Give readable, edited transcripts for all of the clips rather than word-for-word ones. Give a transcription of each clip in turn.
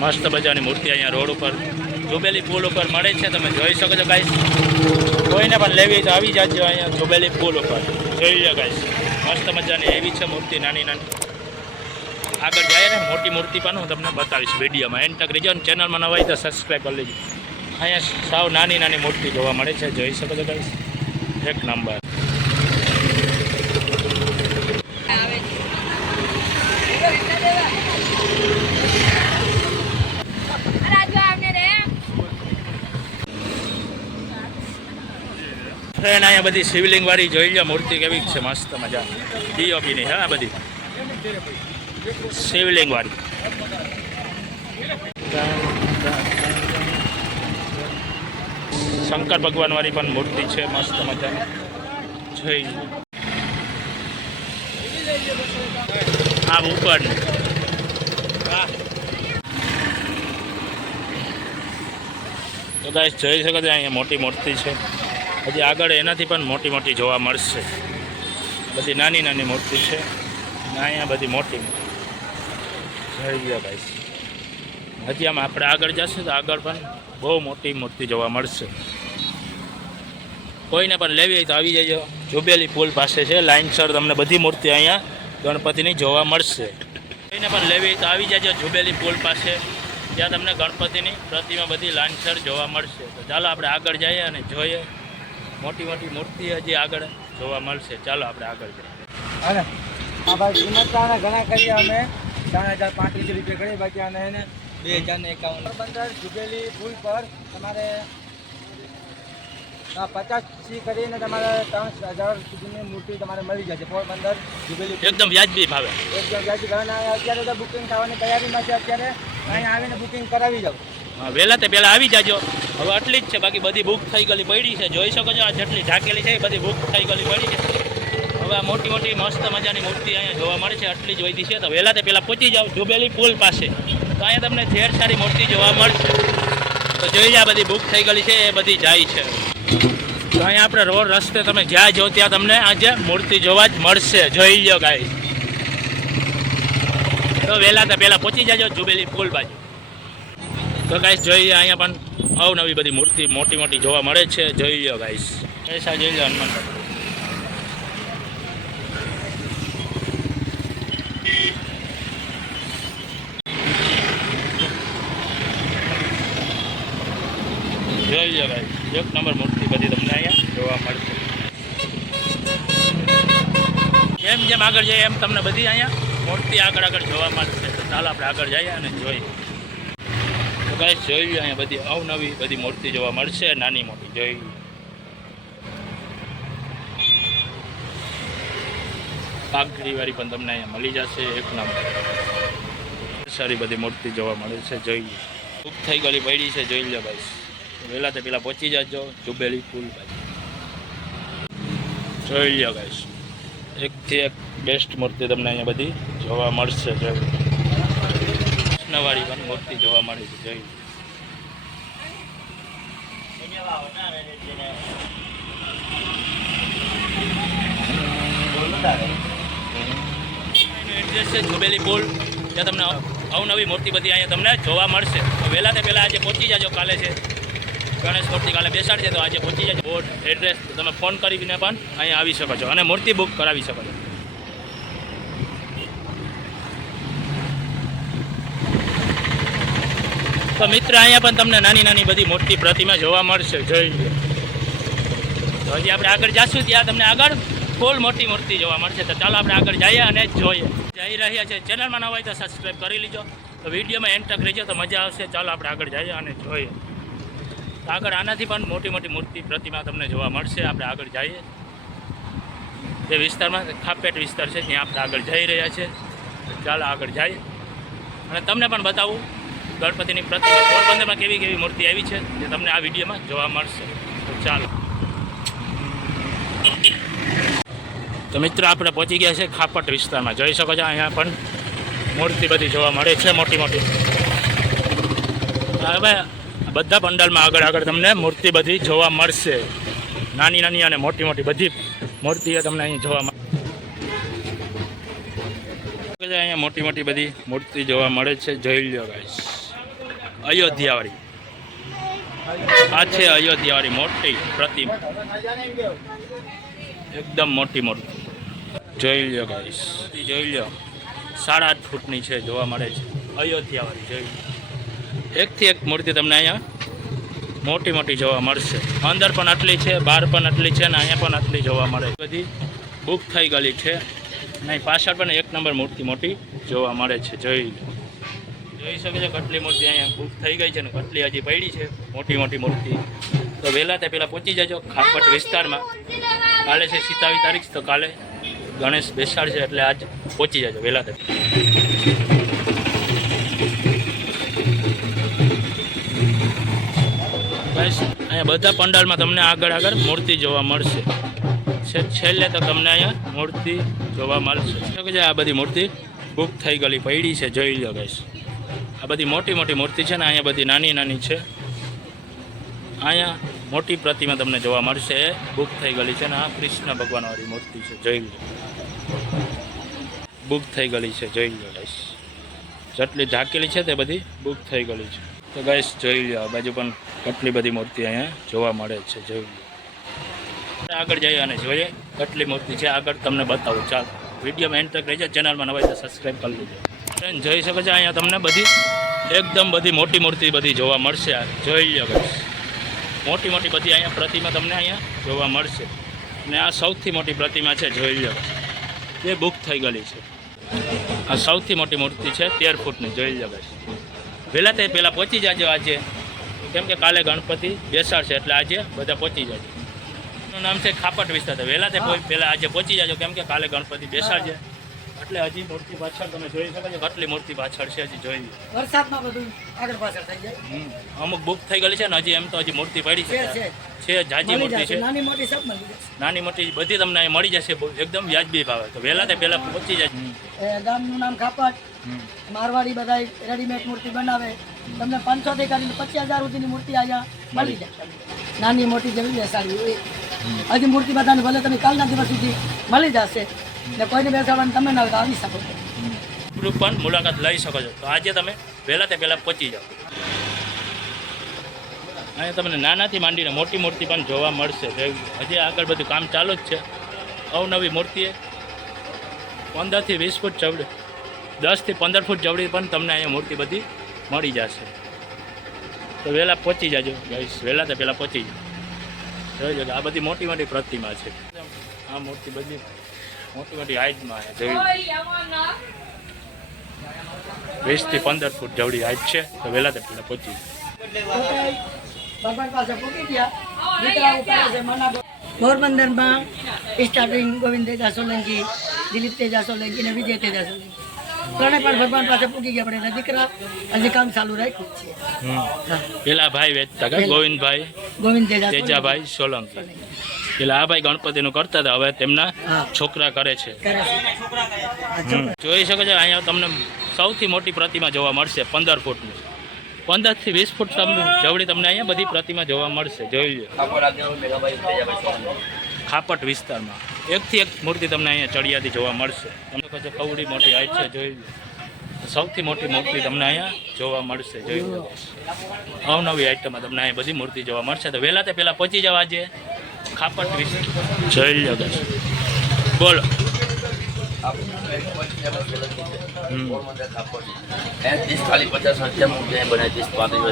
મસ્ત મજાની મૂર્તિ અહીંયા રોડ ઉપર જુબેલી પુલ ઉપર મળે છે, તમે જોઈ શકો છો ગાઈસ। કોઈને પણ લેવી તો આવી જાજો અહીંયા જુબેલી પુલ ઉપર, જોઈ લો ગાઈસ। મસ્ત મજાની એવી છે મૂર્તિ, નાની નાની। આગળ જાય ને મોટી મૂર્તિ પણ હું તમને બતાવીશ વિડીયોમાં, એન્ડ તક રહેજો। ચેનલમાં નવા હોય તો સબસ્ક્રાઈબ કરી લેજો। અહીંયા સાવ નાની નાની મૂર્તિ જોવા મળે છે, જોઈ શકો છો ગાઈસ, એક નંબર। ફ્રેન્ડ અહીંયા બધી શિવલિંગ વાળી જોઈ લો મૂર્તિ કેવી છે, મસ્ત મજા ડીઓપીની હા બધી શિવલિંગ વાળી। શંકર ભગવાન વાળી પણ મૂર્તિ છે મસ્ત મજાની, જોઈ આ ઉપર તો ગાઈસ જોઈ શકો છો અહીંયા મોટી મૂર્તિ છે। હજી આગળ એનાથી પણ મોટી મોટી જોવા મળશે, બધી નાની નાની મૂર્તિ છે ને અહીંયા બધી મોટી જોઈ લો ગાઈસ। હજી આમ આપણે આગળ જશું તો આગળ પણ બહુ મોટી મૂર્તિ જોવા મળશે। કોઈને પણ લેવી હોય તો આવી જજો, જુબેલી પુલ પાસે છે લાઇનસર, તમને બધી મૂર્તિ અહીંયા ગણપતિની જોવા મળશે। કોઈને પણ લેવી હોય તો આવી જજો જુબેલી પુલ પાસે, ત્યાં તમને ગણપતિની પ્રતિમા બધી લાઇનસર જોવા મળશે। તો ચાલો આપણે આગળ જઈએ અને જોઈએ, મોટી મોટી મૂર્તિ હજી આગળ જોવા મળશે। ચાલો આપણે આગળ જઈએ। હા ભાઈ, કિંમત ઘણા કરી અમે 4035 રૂપિયા કરી, બાકી આને 2051 બંદર જુબેલી પુલ પર તમારે 50 કરીને તમારે 3000 સુધીની મૂર્તિ તમારે મળી જશે। પોરબંદર જુબેલી એકદમ વ્યાજબી ભાવે, એકદમ વ્યાજબી ભાવે। અત્યારે તો બુકિંગ થવાની તૈયારીમાં છે, અત્યારે અહીંયા આવીને બુકિંગ કરાવી જાઓ। હા, વહેલા તે પહેલાં આવી જાજો। હવે આટલી જ છે, બાકી બધી બુક થઈ ગયેલી પડી છે, જોઈ શકો છો આ જેટલી ઢાંકેલી છે એ બધી બુક થઈ ગયેલી પડી છે। હવે આ મોટી મોટી મસ્ત મજાની મૂર્તિ અહીંયા જોવા મળે છે, આટલી જ વધી છે, તો વહેલા તે પહેલાં પહોંચી જાઓ જુબેલી પુલ પાસે, તો અહીંયા તમને ઢેર સારી મૂર્તિ જોવા મળશે। તો જોઈ લો આ બધી બુક થઈ ગયેલી છે, એ બધી જાય છે। તો અહીંયા આપણે રોડ રસ્તે તમે જ્યાં જો ત્યાં તમને આજે મૂર્તિ જોવા જ મળશે, જોઈ લો ગાઈસ। તો વહેલા તે પહેલાં પહોંચી જાજો જુબેલી પુલ બાજુ। તો ગાઈસ જોઈએ અહીંયા પણ અવનવી બધી મૂર્તિ મોટી મોટી જોવા મળે છે, જોઈ લો ગાઈસ। પૈસા જોઈ લો હનુમાન, જોઈ લો ગાઈસ, એક નંબર મૂર્તિ બધી તમને અહીંયા જોવા મળશે। જેમ જેમ આગળ જઈએ એમ તમને બધી અહીંયા મૂર્તિ આગળ આગળ જોવા મળશે। તો ચાલો આપણે આગળ જઈએ અને જોઈએ। તો ગાઈસ જોઈ લો અહીંયા બધી અવનવી બધી મૂર્તિ જોવા મળશે, નાની મોટી જોઈ। પાઘડી વાળી પણ તમને અહીંયા મળી જશે, એક નંબર સારી બધી મૂર્તિ જોવા મળે છે, જોઈ લો। બુક થઈ ગયેલી પડી છે, જોઈ લો ગાઈસ। વહેલા તે પહેલાં પહોંચી જજો જુબેલી પુલ બાજુ, જોઈ લો ગાઈસ। એકથી એક બેસ્ટ મૂર્તિ તમને અહીંયા બધી જોવા મળશે, જોઈ કૃષ્ણવાળી પણ મૂર્તિ જોવા મળે છે, જોઈ એડ્રેસ છે જુબેલી પુલ, ત્યાં તમને અવનવી મૂર્તિ બધી અહીંયા તમને જોવા મળશે। તો વહેલા તે પહેલાં આજે પહોંચી જાજો, કાલે છે ગણેશ મૂર્તિ, કાલે બેસાડશે, તો આજે પહોંચી જાજો। બોર્ડ એડ્રેસ તમે ફોન કરીને પણ અહીંયા આવી શકો છો અને મૂર્તિ બુક કરાવી શકો છો। તો મિત્ર અહીંયા પણ તમને નાની નાની બધી મોટી પ્રતિમા જોવા મળશે, જોઈ લો। તો હજી આપણે આગળ જઈશું ત્યાં તમને આગળ ફૂલ મોટી મૂર્તિ જોવા મળશે। તો ચાલો આપણે આગળ જઈએ અને જોઈએ। જઈ રહ્યા છે, ચેનલમાં ન હોય તો સબસ્ક્રાઈબ કરી લીજો। તો વિડીયોમાં એન્ડ તક રહેજો તો મજા આવશે। ચાલો આપણે આગળ જઈએ અને જોઈએ। આગળ આનાથી પણ મોટી મોટી મૂર્તિ પ્રતિમા તમને જોવા મળશે। આપણે આગળ જઈએ, જે વિસ્તારમાં ખાપેટ વિસ્તાર છે ત્યાં આપણે આગળ જઈ રહ્યા છે। ચાલો આગળ જઈએ અને તમને પણ બતાવું ગણપતિની પ્રતિમા પોરબંદરમાં કેવી કેવી મૂર્તિ આવી છે, જે તમને આ વિડીયોમાં જોવા મળશે। તો ચાલો। તો મિત્રો આપણે પહોંચી ગયા છે ખાપટ વિસ્તારમાં, જોઈ શકો છો અહીંયા પણ મૂર્તિ બધી જોવા મળે છે મોટી મોટી। હવે બધા પંડાલમાં આગળ આગળ તમને મૂર્તિ બધી જોવા મળશે, નાની નાની અને મોટી મોટી બધી મૂર્તિઓ તમને અહીં જોવા મળે। અહીંયા મોટી મોટી બધી મૂર્તિ જોવા મળે છે, જોઈ લો ગાઈસ। અયોધ્યાવાળી. આ છે અયોધ્યાવાળી મોટી પ્રતિમા, એકદમ મોટી મૂર્તિ. જોઈ લો ગાઈસ, જોઈ લો 8.5 ફૂટની છે, જોવા મળે છે અયોધ્યાવાળી. જોઈ લો, એકથી એક મૂર્તિ તમને અહીંયા મોટી મોટી જોવા મળશે. અંદર પણ આટલી છે, બહાર પણ આટલી છે, ને અહીંયા પણ આટલી જોવા મળે. બધી બુક થઈ ગયેલી છે. નહીં, પાછળ પણ એક નંબર મૂર્તિ મોટી જોવા મળે છે. જોઈ શકે છે કેટલી મૂર્તિ અહીંયા બુક થઈ ગઈ છે ને કેટલી હજી પડી છે મોટી મોટી મૂર્તિ. તો વહેલા તે પહેલાં પહોંચી જજો ખાપટ વિસ્તારમાં. કાલે છે 27 તારીખ, તો કાલે ગણેશ બેસાડ છે, એટલે આજ પહોંચી જજો વહેલા તે. બસ અહીંયા બધા પંડાલમાં તમને આગળ મૂર્તિ જોવા મળશે. છેલ્લે તો તમને અહીંયા મૂર્તિ જોવા મળશે. આ બધી મૂર્તિ બુક થઈ ગયેલી પડી છે. જોઈ લો ગાઈસ, આ બધી મોટી મોટી મૂર્તિ છે ને અહીંયા બધી નાની નાની છે. અહીંયા મોટી પ્રતિમા તમને જોવા મળશે, બુક થઈ ગયેલી છે ને આ કૃષ્ણ ભગવાનવાળી મૂર્તિ છે. જોઈ લો, બુક થઈ ગયેલી છે. જોઈ લો ગાઈસ, જેટલી ઢાંકેલી છે તે બધી બુક થઈ ગયેલી છે. તો ગાઈસ જોઈ લો, આ બાજુ પણ કેટલી બધી મૂર્તિ અહીંયા જોવા મળે છે. જોઈ લો, આગળ જઈએ અને જોઈએ કેટલી મૂર્તિ છે. આગળ તમને બતાવું. ચાલો વિડીયોમાં એન્ડ તક રહેજો. ચેનલમાં નવા તો સબસ્ક્રાઈબ કરી લેજો. જોઈ શકો છો અહીંયા તમને બધી એકદમ બધી મોટી મૂર્તિ બધી જોવા મળશે. જોઈ લો ગાઈસ, મોટી મોટી બધી અહીંયા પ્રતિમા તમને અહીંયા જોવા મળશે. અને આ સૌથી મોટી પ્રતિમા છે. જોઈ લો, એ બુક થઈ ગયેલી છે. આ સૌથી મોટી મૂર્તિ છે 13 ફૂટની. જોઈ લો ગાઈસ, વહેલા તે પહેલાં પહોંચી જાજો આજે, કેમ કે કાલે ગણપતિ બેસાડશે, એટલે આજે બધા પહોંચી જાજો. એનું નામ છે ખાપટ વિસ્તાર. વહેલા તે પહેલાં આજે પહોંચી જાજો, કેમ કે કાલે ગણપતિ બેસાડશે, એટલે હજી મૂર્તિ પાછળ તમે જોઈ શકો છો કેટલી મૂર્તિ પાછળ છે. હજી જોઈ વરસાદમાં બધું આગળ પાછળ થઈ જાય. અમુક બુક થઈ ગયેલી છે ને હજી એમ તો હજી મૂર્તિ પડી છે જાજી મૂર્તિ છે. નાની મોટી સબ મળી જશે. નાની મોટી બધી તમને અહીં મળી જશે એકદમ વ્યાજબી ભાવે. તો વહેલા તે પહેલાં પહોંચી જાય. ગામનું નામ ખાપટ. મારવાડી બધા રેડીમેડ મૂર્તિ બનાવે. તમને 500 થી કરીને 25,000 સુધીની મૂર્તિ અહીંયા મળી જાય. નાની મોટી જેવી બેસાડી હોય હજી મૂર્તિ બધાને ભલે તમે કાલના દિવસ સુધી મળી જશે. ને કોઈને બેસાડવાનું તમે ના હોય તો આવી શકો છો. પણ મુલાકાત લઈ શકો છો. તો આજે તમે વહેલા તે પહેલાં પહોંચી જાઓ. અહીંયા તમને નાનાથી માંડીને મોટી મૂર્તિ પણ જોવા મળશે. હજી આગળ બધું કામ ચાલુ જ છે. અવનવી મૂર્તિએ 15 થી 20 ફૂટ ચવડી, 10 થી 15 ફૂટ ચવડી પણ તમને અહીંયા મૂર્તિ બધી મળી જશે. તો વહેલા પહોંચી જાજો ગાઈસ, વહેલા તે પહેલાં પહોંચી જાઓ. જોઈ લો, આ બધી મોટી મોટી પ્રતિમા છે. આ મૂર્તિ બધી મોટી મોટી હાઈટમાં જોઈ 20 થી 15 ફૂટ જવડી હાઈટ છે. તો વહેલા તે પહેલાં પહોંચી ભગવાન પાસે પહોંચી ગયા. દીકરાઓ કરે છે મના. પોરબંદરમાં સ્ટાર્ટિંગ ગોવિંદ તેજા સોલંકી, દિલીપ તેજા સોલંકી અને વિજય તેજા સોલંકી ત્રણે પણ ભગવાન પાસે પૂકી ગયા. પણ એના દીકરા હજી કામ ચાલુ રાખ્યું છે. પેલા ભાઈ વેચતા કે ગોવિંદભાઈ, ગોવિંદ તેજાભાઈ સોલંકી. પેલા આ ભાઈ ગણપતિનું કરતા હતા, હવે તેમના છોકરા કરે છે. જોઈ શકો છો અહીંયા તમને સૌથી મોટી પ્રતિમા જોવા મળશે 15 ફૂટની. 15 થી 20 ફૂટ જવડી તમને અહીંયા બધી પ્રતિમા જોવા મળશે. જોઈ લો, ખાપટ વિસ્તારમાં એકથી એક મૂર્તિ તમને અહીંયા ચડિયાથી જોવા મળશે. તમને કહો છો કવડી મોટી હાઈટ છે. જોઈ લો, સૌથી મોટી મૂર્તિ તમને અહીંયા જોવા મળશે. જોઈ લો, અવનવી આઈટમમાં તમને અહીંયા બધી મૂર્તિ જોવા મળશે. તો વહેલા તે પહેલાં પહોંચી જવા આજે ખાપટ વિસ્તાર. જોઈ લો ગાઈસ, બોલો. ખાલી 50 રૂપિયા મૂર્તિ બને 30-35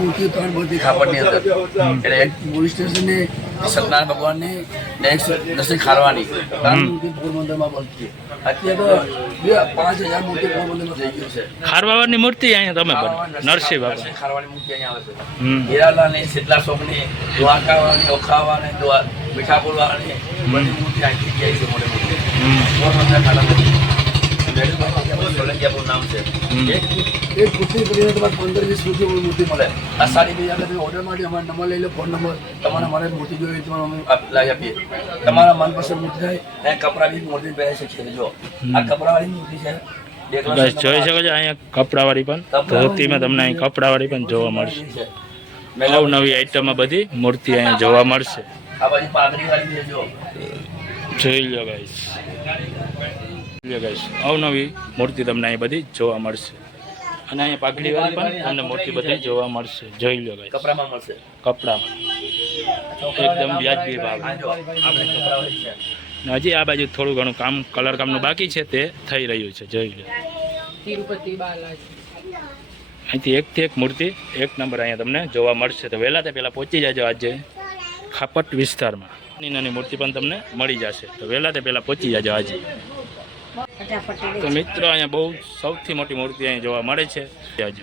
મૂર્તિ 3 મૂર્તિ ખાપડની અંદર. એટલે એક પોલીસ સ્ટેશનની સત્યનારાયણ ભગવાનની ને એક દર્શન ખારવાની 3 મૂર્તિ પોરબંદરમાં બનતી. અત્યારે તો 5,000 મૂર્તિ પોરબંદરમાં થઈ ગયું છે. ખારવાવાની મૂર્તિ અહીંયા તમે નરસિંહ બાબા ખારવાની મૂર્તિ અહીંયા આવે છે. હીરાલાલની, શીતલા ચોકની, દ્વારકાવાળાની, ઓખાવાળાની, મીઠાપુરવાળાની બધી મૂર્તિ આવી જાય છે. મોટી મૂર્તિ પોરબંદર ખાડા સોલંકિયાપુર નામ છે. એક પૂછડી કરીને તમારે 15-20 રૂપિયા મૂર્તિ મળે. આ સાડી બી આપણે ઓર્ડર માટે અમારો નંબર લઈ લો, ફોન નંબર. તમારે મારે મૂર્તિ જોઈએ તો અમે લાવી આપીએ. તમારા મનપસંદ મૂર્તિ થાય અને કપડાં બી મૂર્તિ પહેરી શકીએ. જો આ કપડાવાળી મૂર્તિ છે. જોઈ શકો છો અહીંયા કપડાવાળી પણ ધોતીમાં તમને અહીં કપડાવાળી પણ જોવા મળશે. નવી આઈટમમાં બધી મૂર્તિ અહીંયા જોવા મળશે. આ બધી પાઘડી વાળી છે. જો જોઈ લો ગાઈસ, ગાઈસ અવનવી મૂર્તિ તમને અહીં બધી જોવા મળશે અને અહીંયા પાઘડી વાળી પણ તમને મૂર્તિ બધી જોવા મળશે. જોઈ લો ગાઈસ, કપડામાં મળશે. કપડામાં એકદમ વ્યાજબી ભાવ. આ જો આપણે કપડાવાળી છે. ને હજી આ બાજુ થોડું ઘણું કામ કલર કામનું બાકી છે, તે થઈ રહ્યું છે. જોઈ લો, અહીંથી એકથી એક મૂર્તિ એક નંબર અહીંયા તમને જોવા મળશે. તો વહેલા તે પહેલાં પહોંચી જાજો આજે ખાપટ વિસ્તારમાં. નાની નાની મૂર્તિ પણ તમને મળી જશે. તો વહેલા તે પહેલાં પહોંચી જાજો આજે. તો મિત્રો અહીંયા બહુ સૌથી મોટી મૂર્તિ અહીંયા જોવા મળે છે. આજે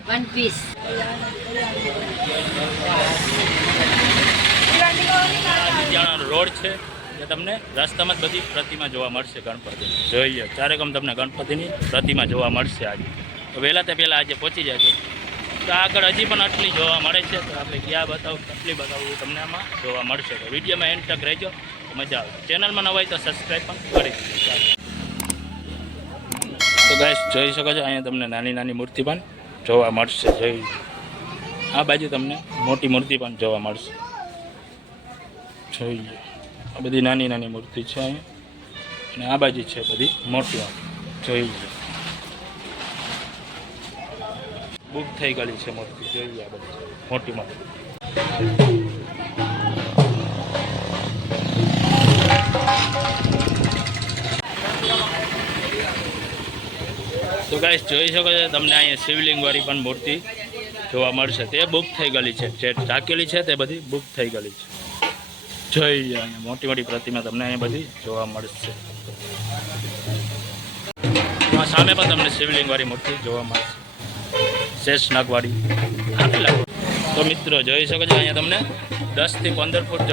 ત્યાં રોડ છે, એ તમને રસ્તામાં જ બધી પ્રતિમા જોવા મળશે. ગણપતિ જોઈએ ચારેકમ તમને ગણપતિની પ્રતિમા જોવા મળશે આજે. તો વહેલા તે પહેલાં આજે પહોંચી જાય. તો આગળ હજી પણ આટલી જોવા મળે છે. તો આપણે ક્યાં બતાવું, કેટલી બતાવવું તમને આમાં જોવા મળશે. તો વિડીયોમાં એન્ડ તક રહેજો, મજા આવે. ચેનલમાં ન હોય તો સબસ્ક્રાઈબ પણ કરી દેજો. તો ગાઈસ જોઈ શકો છો અહીંયા તમને નાની નાની મૂર્તિ પણ જોવા મળશે. જોઈ આ બાજુ તમને મોટી મૂર્તિ પણ જોવા મળશે. જોઈએ આ બધી નાની નાની મૂર્તિ છે અહીંયા, અને આ બાજુ છે બધી મોટી. જોઈ લો, બુક થઈ ગયેલી છે મૂર્તિ. જોઈએ આ બધી મોટી મોટી. તો ગાઈસ જોઈ શકો છો તમને અહીંયા શિવલિંગ વાળી પણ મૂર્તિ જોવા મળશે. તે બુક થઈ ગયેલી છે, જે ઢાંકેલી છે તે બધી બુક થઈ ગયેલી છે. જોઈ લો અહીંયા મોટી મોટી પ્રતિમા તમને અહીંયા બધી જોવા મળશે. સામે પણ તમને શિવલિંગ વાળી મૂર્તિ જોવા મળશે, શેષનાગ વાળી. તો મિત્રો જોઈ શકો છો અહીંયા તમને 10 થી 15 ફૂટ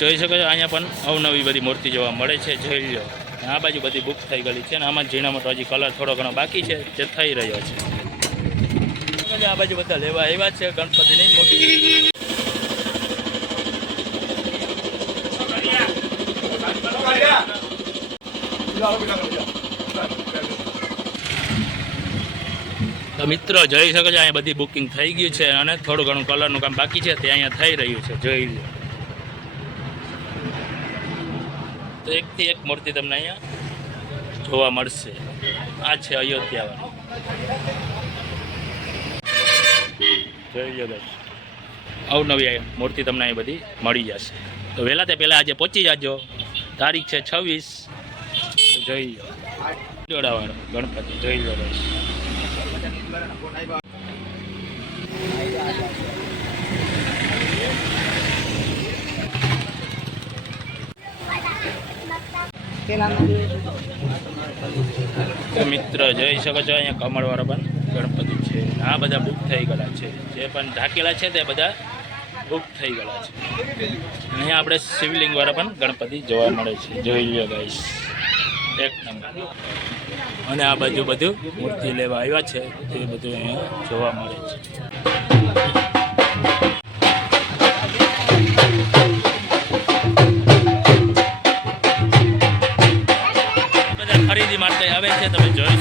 જોઈ શકો છો. અહીંયા પણ અવનવી બધી મૂર્તિ જોવા મળે છે. જોઈ લો, આ બાજુ બધી બુક થઈ ગયેલી છે, અને આમાં ઝીણા મોટો હજી કલર થોડો ઘણો બાકી છે, જે થઈ રહ્યો છે. આ બાજુ બધા લેવા આવ્યા છે ગણપતિની મૂર્તિ. તો મિત્રો જોઈ શકો છો અહીંયા બધી બુકિંગ થઈ ગયું છે, અને થોડું ઘણું કલરનું કામ બાકી છે, તે અહીંયા થઈ રહ્યું છે. જોઈ લો, તો એકથી એક મૂર્તિ તમને અહીંયા જોવા મળશે. આ છે અયોધ્યાવાળી. જોઈ લો ગાઈસ અવનવી મૂર્તિ તમને અહીં બધી મળી જશે. તો વહેલા તે પહેલાં આજે પહોંચી જાજો. તારીખ છે 26. જોઈ લો જોડાવાળો ગણપતિ. જોઈ લો ગાઈસ. તો મિત્રો જોઈ શકો છો અહીંયા કમળવાળા પણ ગણપતિ છે. આ બધા બુક થઈ ગયેલા છે, જે પણ ઢાંકેલા છે તે બધા બુક થઈ ગયેલા છે. અહીંયા આપણે શિવલિંગ વાળા પણ ગણપતિ જોવા મળે છે. જોઈ લો ગાઈસ એક નંબર. અને આ બાજુ બધું મૂર્તિ લેવા આવ્યા છે, તે બધું અહીંયા જોવા મળે છે. ખરીદી માટે આવે છે, તમે જોઈ